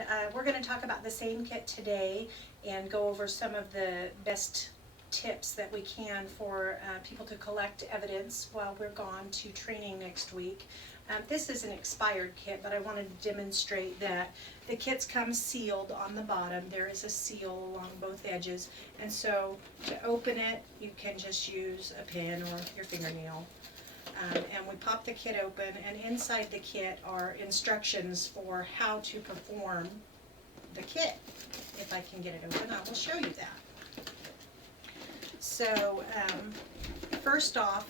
and we're going to talk about the same kit today and go over some of the best tips that we can for people to collect evidence while we're gone to training next week. This is an expired kit, but I wanted to demonstrate that the kits come sealed on the bottom. There is a seal along both edges, and so to open it you can just use a pin or your fingernail. And we pop the kit open, and inside the kit are instructions for how to perform the kit. If I can get it open, I will show you that. So first off,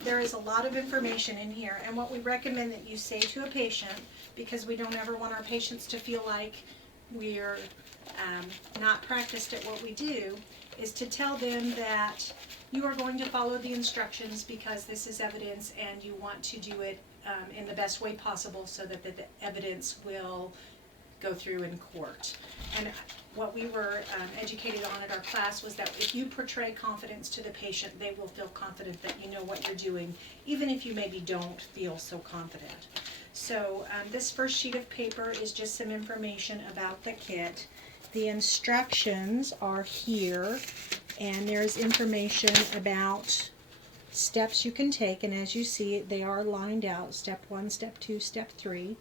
there is a lot of information in here, and what we recommend that you say to a patient, because we don't ever want our patients to feel like we're not practiced at what we do, is to tell them that you are going to follow the instructions because this is evidence and you want to do it in the best way possible so that the evidence will go through in court. And what we were educated on at our class was that if you portray confidence to the patient, they will feel confident that you know what you're doing, even if you maybe don't feel so confident. So this first sheet of paper is just some information about the kit. The instructions are here, and there's information about steps you can take, and as you see, they are lined out, step 1, step 2, step 3,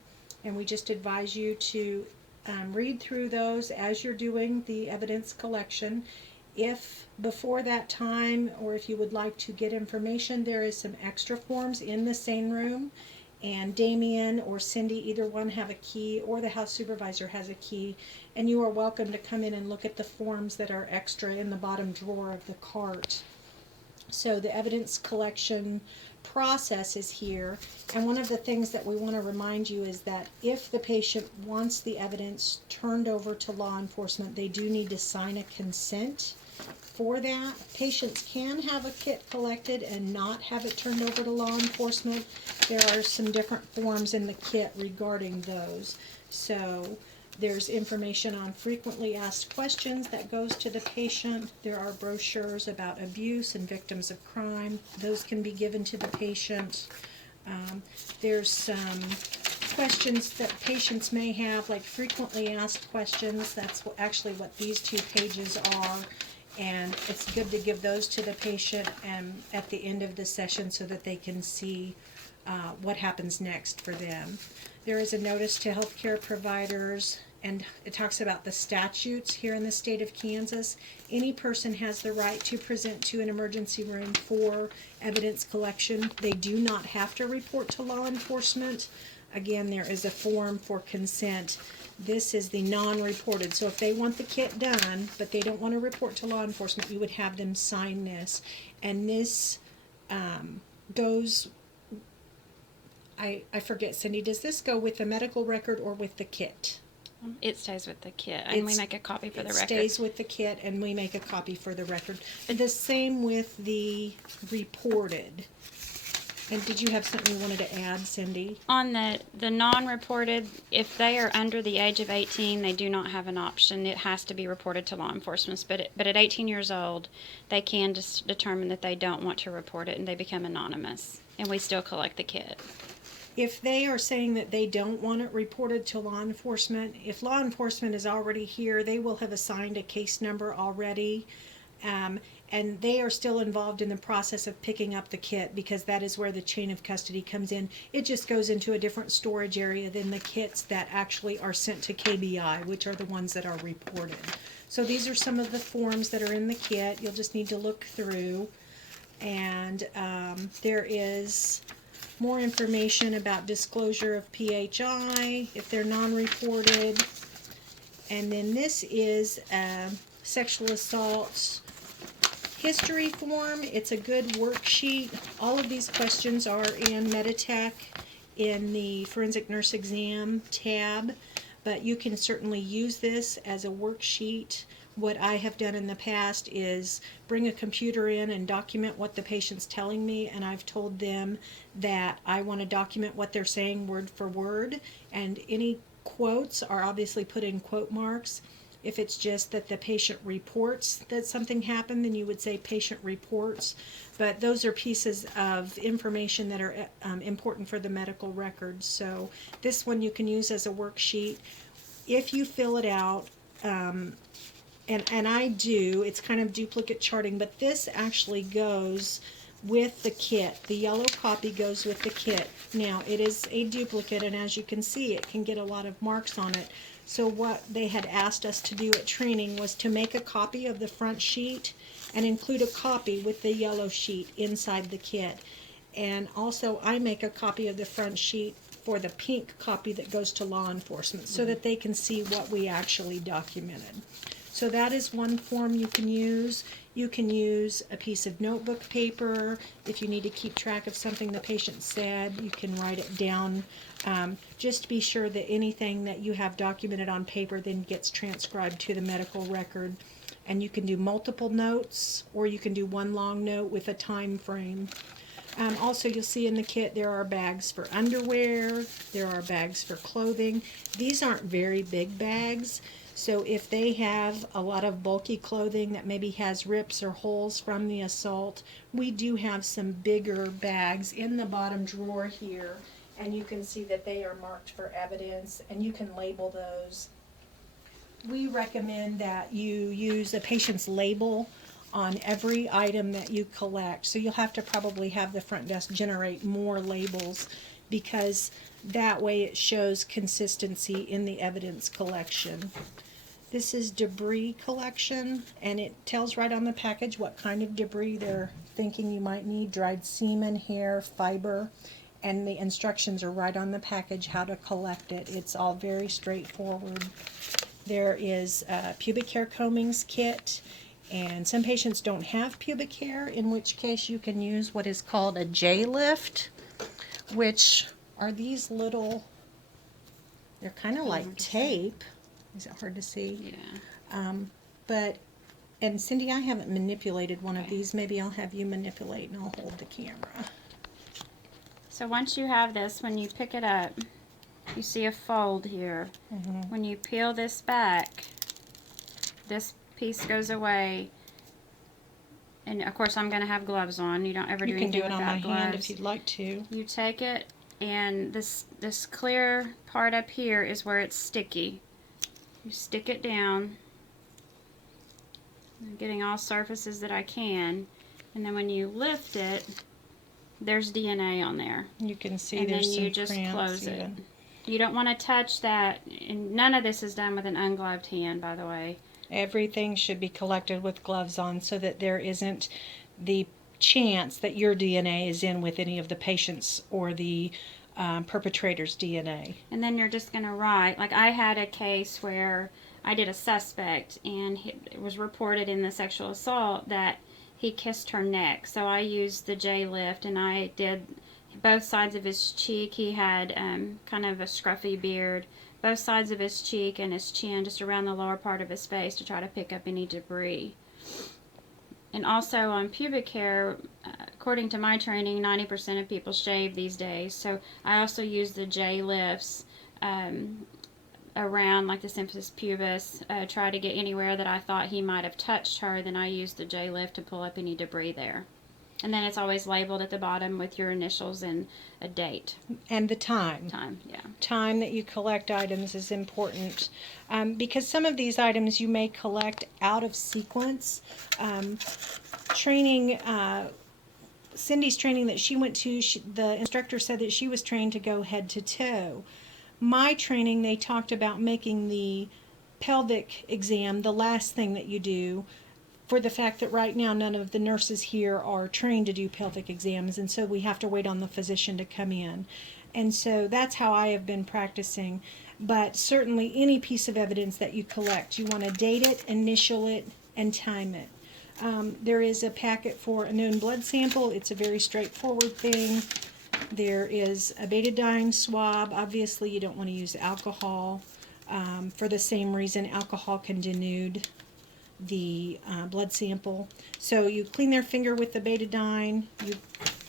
and we just advise you to read through those as you're doing the evidence collection. If before that time, or if you would like to get information, there is some extra forms in the same room, and Damien or Cindy, either one, have a key, or the house supervisor has a key, and you are welcome to come in and look at the forms that are extra in the bottom drawer of the cart. So the evidence collection process is here, and one of the things that we want to remind you is that if the patient wants the evidence turned over to law enforcement, they do need to sign a consent for that. Patients can have a kit collected and not have it turned over to law enforcement. There are some different forms in the kit regarding those. So there's information on frequently asked questions that goes to the patient. There are brochures about abuse and victims of crime. Those can be given to the patient. There's some questions that patients may have, like frequently asked questions. That's actually what these 2 pages are. And it's good to give those to the patient at the end of the session so that they can see what happens next for them. There is a notice to healthcare providers, and it talks about the statutes here in the state of Kansas. Any person has the right to present to an emergency room for evidence collection. They do not have to report to law enforcement. Again, there is a form for consent. This is the non-reported. So if they want the kit done, but they don't want to report to law enforcement, you would have them sign this. And this goes, I forget, Cindy, does this go with the medical record or with the kit? It stays with the kit, and we make a copy for the record. It stays with the kit, and we make a copy for the record. The same with the reported. And did you have something you wanted to add, Cindy? On the non-reported, if they are under the age of 18, they do not have an option. It has to be reported to law enforcement. But at 18 years old, they can just determine that they don't want to report it, and they become anonymous. And we still collect the kit. If they are saying that they don't want it reported to law enforcement, if law enforcement is already here, they will have assigned a case number already. And they are still involved in the process of picking up the kit, because that is where the chain of custody comes in. It just goes into a different storage area than the kits that actually are sent to KBI, which are the ones that are reported. So these are some of the forms that are in the kit. You'll just need to look through. And there is more information about disclosure of PHI if they're non-reported. And then this is sexual assault history form. It's a good worksheet. All of these questions are in Meditech in the forensic nurse exam tab, but you can certainly use this as a worksheet. What I have done in the past is bring a computer in and document what the patient's telling me, and I've told them that I want to document what they're saying word for word, and any quotes are obviously put in quote marks. If it's just that the patient reports that something happened, then you would say patient reports. But those are pieces of information that are important for the medical records. So this one you can use as a worksheet. if you fill it out, and I do, it's kind of duplicate charting, but this actually goes with the kit. The yellow copy goes with the kit. Now, it is a duplicate, and as you can see, it can get a lot of marks on it. So what they had asked us to do at training was to make a copy of the front sheet and include a copy with the yellow sheet inside the kit. And also, I make a copy of the front sheet for the pink copy that goes to law enforcement so that they can see what we actually documented. So that is one form you can use. You can use a piece of notebook paper. If you need to keep track of something the patient said, you can write it down. Just be sure that anything that you have documented on paper then gets transcribed to the medical record. And you can do multiple notes, or you can do one long note with a time frame. Also, you'll see in the kit there are bags for underwear, there are bags for clothing. These aren't very big bags, so if they have a lot of bulky clothing that maybe has rips or holes from the assault, we do have some bigger bags in the bottom drawer here, and you can see that they are marked for evidence, and you can label those. We recommend that you use a patient's label on every item that you collect. So you'll have to probably have the front desk generate more labels, because that way it shows consistency in the evidence collection. This is debris collection, and it tells right on the package what kind of debris they're thinking you might need: dried semen, hair, fiber, and the instructions are right on the package how to collect it. It's all very straightforward. There is a pubic hair combings kit, and some patients don't have pubic hair, in which case you can use what is called a J-lift, which are these little, they're kind of like tape. Is it hard to see? Yeah. And Cindy, I haven't manipulated one of these. Maybe I'll have you manipulate and I'll hold the camera. So once you have this, when you pick it up, you see a fold here. Mm-hmm. When you peel this back, this piece goes away. And of course, I'm going to have gloves on. You don't ever do You can anything do it on without my gloves. hand if you'd like to. You take it, and this clear part up here is where it's sticky. You stick it down. I'm getting all surfaces that I can, and then when you lift it, there's DNA on there. You can see And there's then some you just prints, close yeah. it. You don't want to touch that, and none of this is done with an ungloved hand, by the way. Everything should be collected with gloves on so that there isn't the chance that your DNA is in with any of the patient's or the perpetrator's DNA. And then you're just going to write, like I had a case where I did a suspect, and it was reported in the sexual assault that he kissed her neck. So I used the J-lift, and I did both sides of his cheek. He had kind of a scruffy beard. Both sides of his cheek and his chin, just around the lower part of his face, to try to pick up any debris. And also on pubic hair, according to my training, 90% of people shave these days. So I also use the J-lifts around, like the symphysis pubis, try to get anywhere that I thought he might have touched her. Then I use the J-lift to pull up any debris there. And then it's always labeled at the bottom with your initials and a date. And the time. Yeah. Time that you collect items is important, because some of these items you may collect out of sequence. Cindy's training that she went to, the instructor said that she was trained to go head to toe. My training, they talked about making the pelvic exam the last thing that you do, for the fact that right now none of the nurses here are trained to do pelvic exams, and so we have to wait on the physician to come in. And so that's how I have been practicing. But certainly any piece of evidence that you collect, you want to date it, initial it, and time it. There is a packet for a known blood sample. It's a very straightforward thing. There is a betadine swab. Obviously you don't want to use alcohol. For the same reason, alcohol can denude the blood sample. So you clean their finger with the betadine, you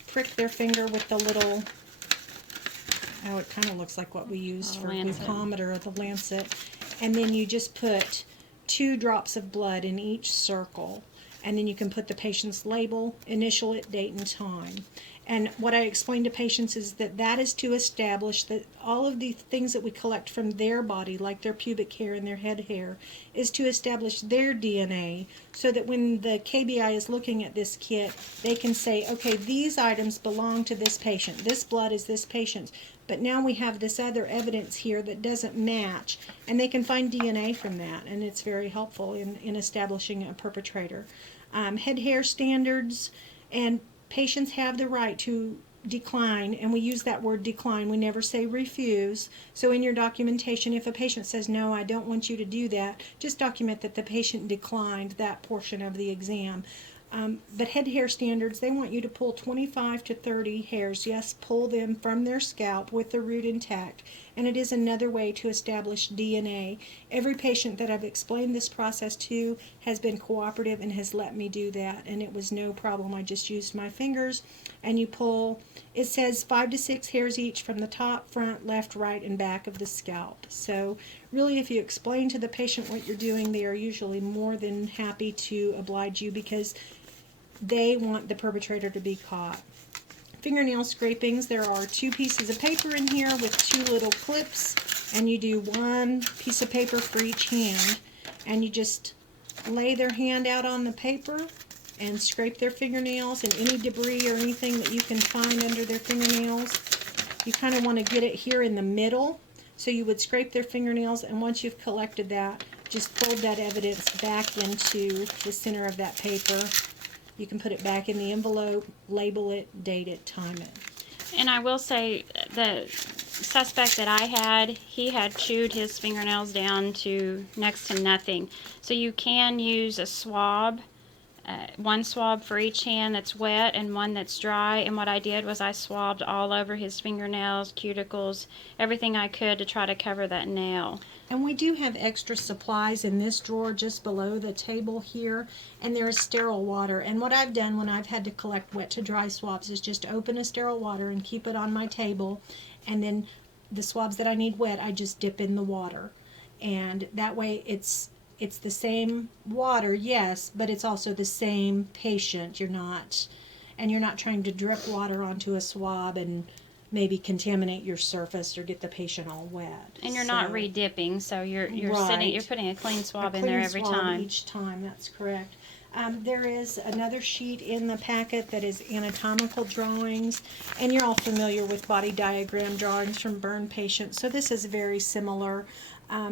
prick their finger with the little, oh, it kind of looks like what we use for glucometer, the lancet, and then you just put 2 drops of blood in each circle, and then you can put the patient's label, initial it, date, and time. And what I explain to patients is that that is to establish that all of the things that we collect from their body, like their pubic hair and their head hair, is to establish their DNA, so that when the KBI is looking at this kit, they can say, okay, these items belong to this patient. This blood is this patient's. But now we have this other evidence here that doesn't match, and they can find DNA from that, and it's very helpful in establishing a perpetrator. Head hair standards, and patients have the right to decline, and we use that word decline. We never say refuse. So in your documentation, if a patient says, no, I don't want you to do that, just document that the patient declined that portion of the exam. But head hair standards, they want you to pull 25 to 30 hairs. Yes, pull them from their scalp with the root intact. And it is another way to establish DNA. Every patient that I've explained this process to has been cooperative and has let me do that. And it was no problem. I just used my fingers. And you pull, it says 5 to 6 hairs each from the top, front, left, right, and back of the scalp. So really, if you explain to the patient what you're doing, they are usually more than happy to oblige you, because they want the perpetrator to be caught. Fingernail scrapings, there are 2 pieces of paper in here with 2 little clips, and you do 1 piece of paper for each hand, and you just lay their hand out on the paper and scrape their fingernails and any debris or anything that you can find under their fingernails. You kind of want to get it here in the middle, so you would scrape their fingernails, and once you've collected that, just fold that evidence back into the center of that paper. You can put it back in the envelope, label it, date it, time it. And I will say, the suspect that I had, he had chewed his fingernails down to next to nothing. So you can use a swab, 1 swab for each hand that's wet and 1 that's dry. And what I did was I swabbed all over his fingernails, cuticles, everything I could to try to cover that nail. And we do have extra supplies in this drawer just below the table here, and there is sterile water. And what I've done when I've had to collect wet to dry swabs is just open a sterile water and keep it on my table, and then the swabs that I need wet, I just dip in the water. And that way it's the same water, yes, but it's also the same patient. You're not trying to drip water onto a swab and maybe contaminate your surface or get the patient all wet. And you're not re-dipping, so you're Right. you're putting a clean swab A in there clean every swab time. each time, that's correct. There is another sheet in the packet that is anatomical drawings, and you're all familiar with body diagram drawings from burn patients, so this is very similar.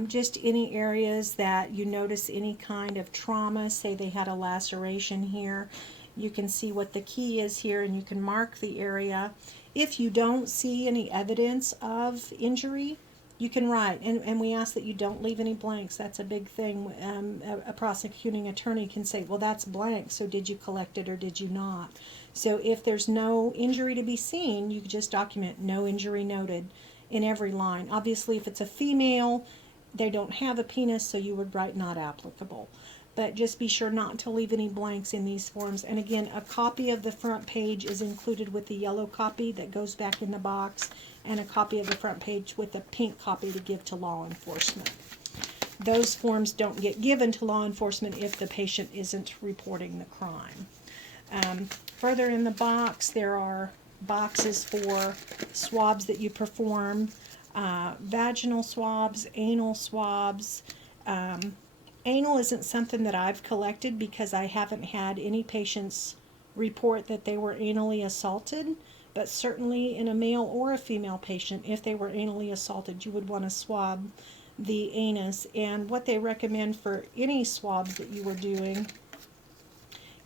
Just any areas that you notice any kind of trauma, say they had a laceration here, you can see what the key is here, and you can mark the area. If you don't see any evidence of injury, you can write, and we ask that you don't leave any blanks. That's a big thing. A prosecuting attorney can say, well, that's blank, so did you collect it or did you not? So if there's no injury to be seen, you just document no injury noted in every line. Obviously, if it's a female, they don't have a penis, so you would write not applicable. But just be sure not to leave any blanks in these forms. And again, a copy of the front page is included with the yellow copy that goes back in the box, and a copy of the front page with a pink copy to give to law enforcement. Those forms don't get given to law enforcement if the patient isn't reporting the crime. Further in the box, there are boxes for swabs that you perform, vaginal swabs, anal swabs. Anal isn't something that I've collected because I haven't had any patients report that they were anally assaulted, but certainly in a male or a female patient, if they were anally assaulted, you would want to swab the anus. And what they recommend for any swabs that you were doing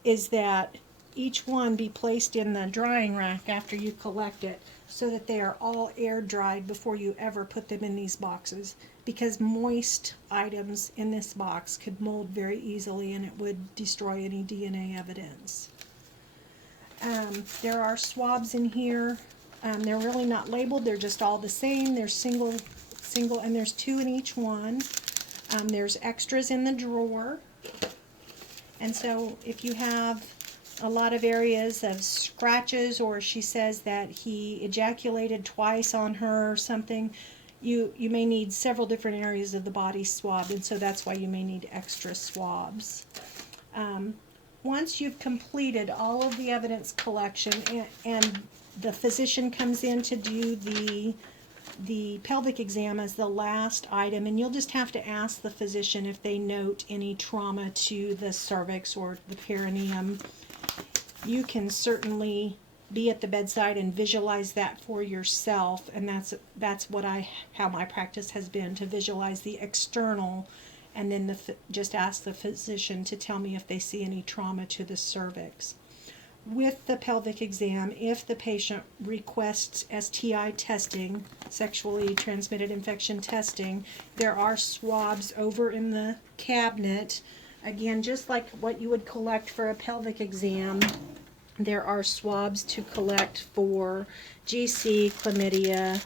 is that each one be placed in the drying rack after you collect it, so that they are all air dried before you ever put them in these boxes, because moist items in this box could mold very easily and it would destroy any DNA evidence. There are swabs in here. They're really not labeled, they're just all the same. They're single, and there's 2 in each one. There's extras in the drawer. And so if you have a lot of areas of scratches, or she says that he ejaculated twice on her or something, you may need several different areas of the body swabbed, and so that's why you may need extra swabs. once you've completed all of the evidence collection and the physician comes in to do the pelvic exam as the last item, and you'll just have to ask the physician if they note any trauma to the cervix or the perineum. You can certainly be at the bedside and visualize that for yourself, and that's how my practice has been, to visualize the external, and then just ask the physician to tell me if they see any trauma to the cervix. With the pelvic exam, if the patient requests STI testing, sexually transmitted infection testing, there are swabs over in the cabinet. Again, just like what you would collect for a pelvic exam, there are swabs to collect for GC, chlamydia,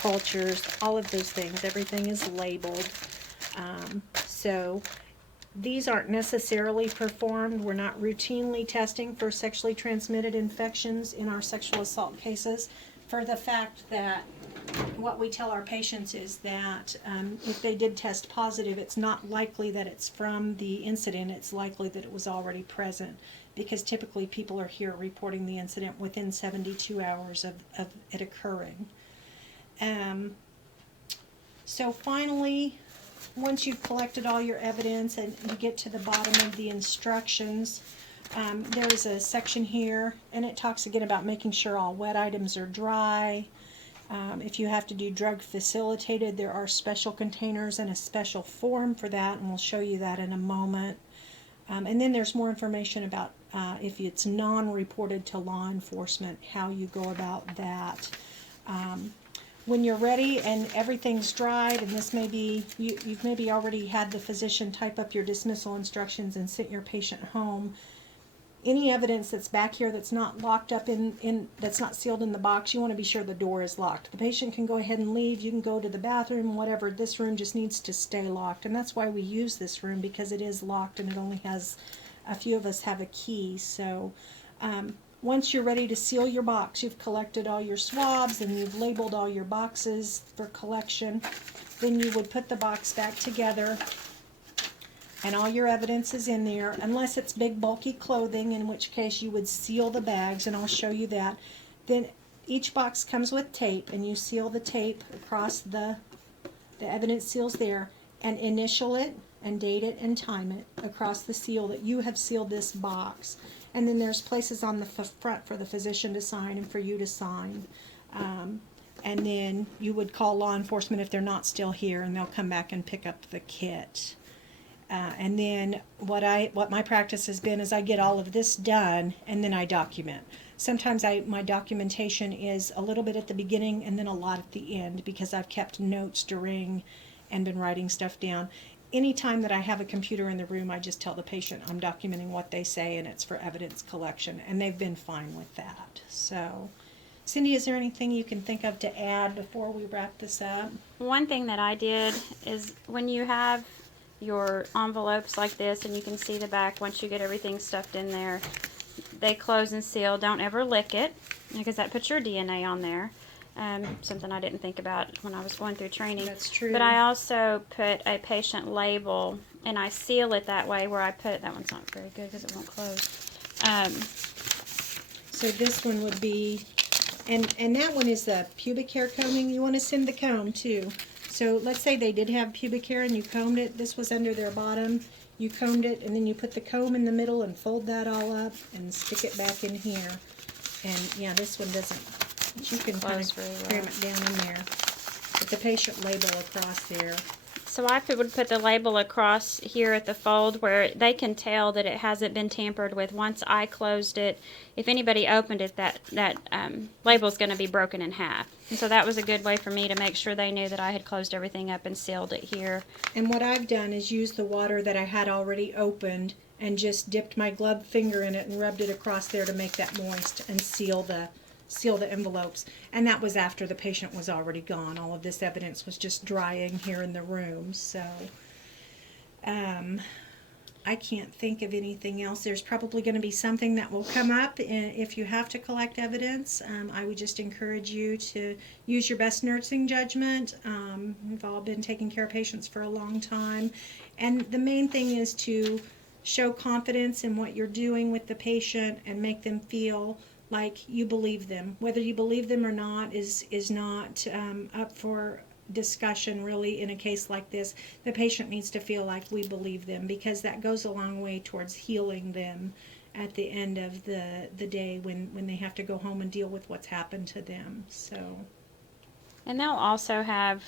cultures, all of those things. Everything is labeled. So these aren't necessarily performed. We're not routinely testing for sexually transmitted infections in our sexual assault cases, for the fact that what we tell our patients is that if they did test positive, it's not likely that it's from the incident. It's likely that it was already present, because typically people are here reporting the incident within 72 hours of it occurring. So finally, once you've collected all your evidence and you get to the bottom of the instructions, there is a section here, and it talks again about making sure all wet items are dry. If you have to do drug facilitated, there are special containers and a special form for that, and we'll show you that in a moment. And then there's more information about if it's non-reported to law enforcement, how you go about that. When you're ready and everything's dried, and this may be, you've maybe already had the physician type up your dismissal instructions and sent your patient home, any evidence that's back here that's not locked up that's not sealed in the box, you want to be sure the door is locked. The patient can go ahead and leave, you can go to the bathroom, whatever. This room just needs to stay locked, and that's why we use this room, because it is locked and it only has, a few of us have a key. So once you're ready to seal your box, you've collected all your swabs and you've labeled all your boxes for collection, then you would put the box back together and all your evidence is in there, unless it's big bulky clothing, in which case you would seal the bags, and I'll show you that. Then each box comes with tape, and you seal the tape across the evidence seals there, and initial it and date it and time it across the seal that you have sealed this box. And then there's places on the front for the physician to sign and for you to sign. And then you would call law enforcement if they're not still here, and they'll come back and pick up the kit. And then what my practice has been is I get all of this done and then I document. Sometimes my documentation is a little bit at the beginning and then a lot at the end, because I've kept notes during and been writing stuff down. Anytime that I have a computer in the room, I just tell the patient I'm documenting what they say and it's for evidence collection, and they've been fine with that. So, Cindy, is there anything you can think of to add before we wrap this up? One thing that I did is, when you have your envelopes like this and you can see the back, once you get everything stuffed in there, they close and seal. Don't ever lick it, because that puts your DNA on there. Something I didn't think about when I was going through training. That's true. But I also put a patient label, and I seal it that way, where I put, that one's not very good because it won't close. So this one would be, and that one is the pubic hair combing. You want to send the comb too. So let's say they did have pubic hair and you combed it. This was under their bottom. You combed it, and then you put the comb in the middle and fold that all up and stick it back in here. And yeah, this one doesn't, but you can kind of cram it down in there. Put the patient label across there. So I would put the label across here at the fold, where they can tell that it hasn't been tampered with. Once I closed it, if anybody opened it, that label is going to be broken in half. And so that was a good way for me to make sure they knew that I had closed everything up and sealed it here. And what I've done is use the water that I had already opened and just dipped my gloved finger in it and rubbed it across there to make that moist and seal the envelopes. And that was after the patient was already gone. All of this evidence was just drying here in the room. So I can't think of anything else. There's probably going to be something that will come up if you have to collect evidence. I would just encourage you to use your best nursing judgment. We've all been taking care of patients for a long time, and the main thing is to show confidence in what you're doing with the patient and make them feel like you believe them. Whether you believe them or not is not up for discussion really in a case like this. The patient needs to feel like we believe them, because that goes a long way towards healing them at the end of the day when they have to go home and deal with what's happened to them. So. And they'll also have,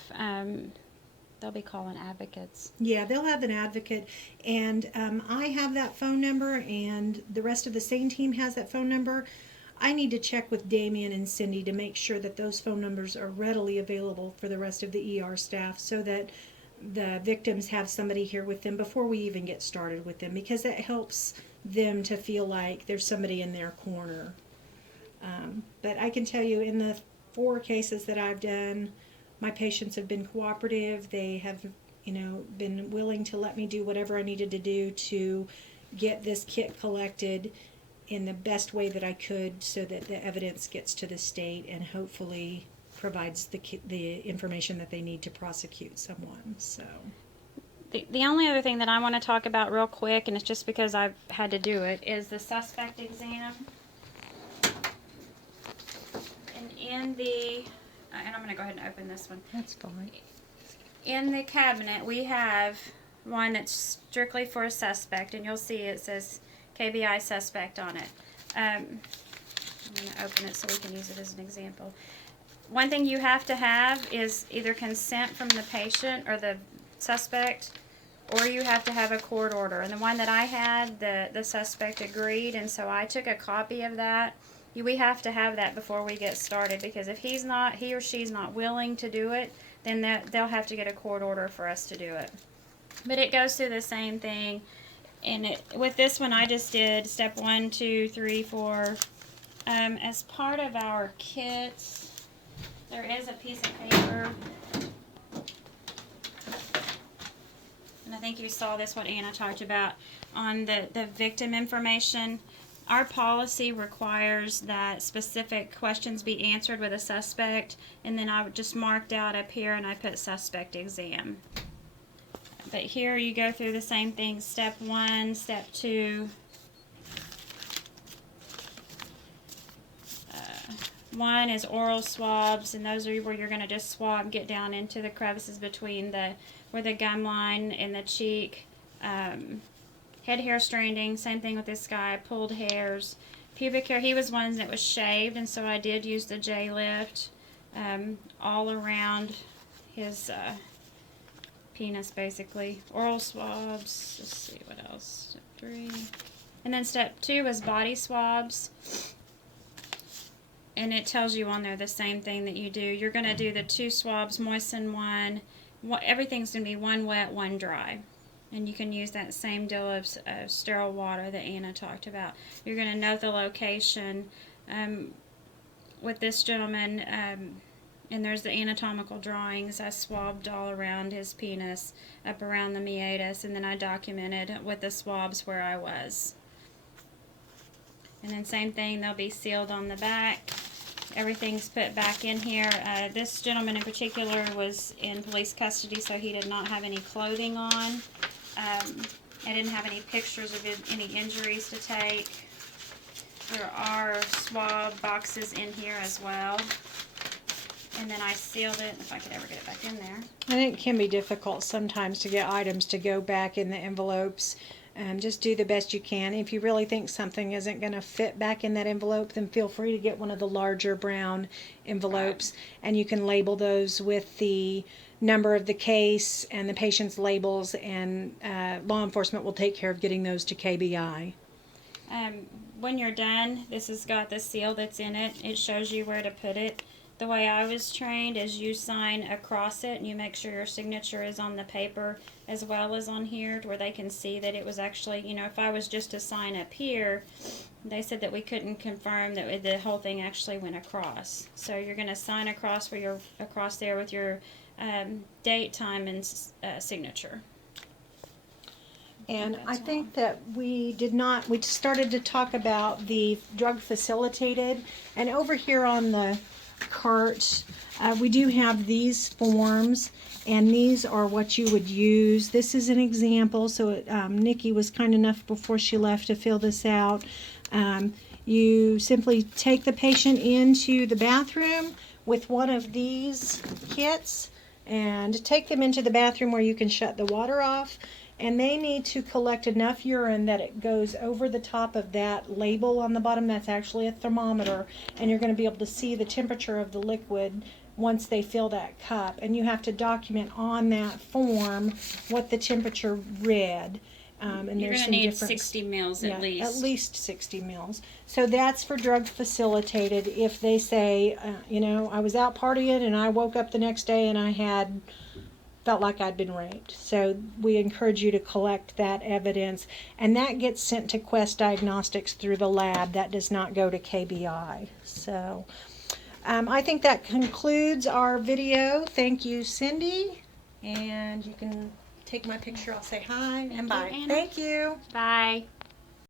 they'll be calling advocates. Yeah, they'll have an advocate, and I have that phone number, and the rest of the SANE team has that phone number. I need to check with Damien and Cindy to make sure that those phone numbers are readily available for the rest of the ER staff, so that the victims have somebody here with them before we even get started with them, because that helps them to feel like there's somebody in their corner. But I can tell you, in the 4 cases that I've done, my patients have been cooperative. They have, been willing to let me do whatever I needed to do to get this kit collected in the best way that I could, so that the evidence gets to the state and hopefully provides the information that they need to prosecute someone. So. The only other thing that I want to talk about real quick, and it's just because I've had to do it, is the suspect exam. And and I'm going to go ahead and open this one. That's fine. In the cabinet, we have one that's strictly for a suspect, and you'll see it says KBI suspect on it. I'm going to open it so we can use it as an example. One thing you have to have is either consent from the patient or the suspect, or you have to have a court order. And the one that I had, the suspect agreed, and so I took a copy of that. We have to have that before we get started, because if he or she's not willing to do it, then they'll have to get a court order for us to do it. But it goes through the same thing. And with this one, I just did step 1, 2, 3, 4. As part of our kits, there is a piece of paper. And I think you saw this, what Anna talked about, on the victim information. Our policy requires that specific questions be answered with a suspect, and then I just marked out up here and I put suspect exam. But here you go through the same thing, step 1, step 2. 1 is oral swabs, and those are where you're going to just swab, get down into the crevices between where the gum line and the cheek. Head hair stranding, same thing with this guy, pulled hairs. Pubic hair, he was one that was shaved, and so I did use the J-lift all around his penis, basically. Oral swabs, let's see what else, step 3. And then step 2 was body swabs. And it tells you on there the same thing that you do. You're going to do the 2 swabs, moisten 1. Everything's going to be 1 wet, 1 dry. And you can use that same deal of sterile water that Anna talked about. You're going to note the location. With this gentleman, and there's the anatomical drawings. I swabbed all around his penis, up around the meatus, and then I documented with the swabs where I was. And then same thing, they'll be sealed on the back. Everything's put back in here. This gentleman in particular was in police custody, so he did not have any clothing on. I didn't have any pictures of any injuries to take. There are swab boxes in here as well. And then I sealed it, if I could ever get it back in there. I think it can be difficult sometimes to get items to go back in the envelopes. Just do the best you can. If you really think something isn't going to fit back in that envelope, then feel free to get one of the larger brown envelopes, and you can label those with the number of the case and the patient's labels, and law enforcement will take care of getting those to KBI. When you're done, this has got the seal that's in it. It shows you where to put it. The way I was trained is you sign across it and you make sure your signature is on the paper as well as on here, to where they can see that it was actually, if I was just to sign up here, they said that we couldn't confirm that the whole thing actually went across. So you're going to sign across where you're across there with your date, time, and signature. And I think that we started to talk about the drug facilitated, and over here on the cart. We do have these forms, and these are what you would use. This is an example, so Nikki was kind enough before she left to fill this out. You simply take the patient into the bathroom with one of these kits and take them into the bathroom where you can shut the water off, and they need to collect enough urine that it goes over the top of that label on the bottom. That's actually a thermometer, and you're going to be able to see the temperature of the liquid once they fill that cup, and you have to document on that form what the temperature read. And You're there's going to some need different, 60 mils yeah, at least. At least 60 mils. So that's for drug facilitated. If they say, I was out partying and I woke up the next day and I felt like I'd been raped. So we encourage you to collect that evidence, and that gets sent to Quest Diagnostics through the lab. That does not go to KBI. So I think that concludes our video. Thank you, Cindy, and you can take my picture. I'll say hi and bye. Anna. Thank you. Bye.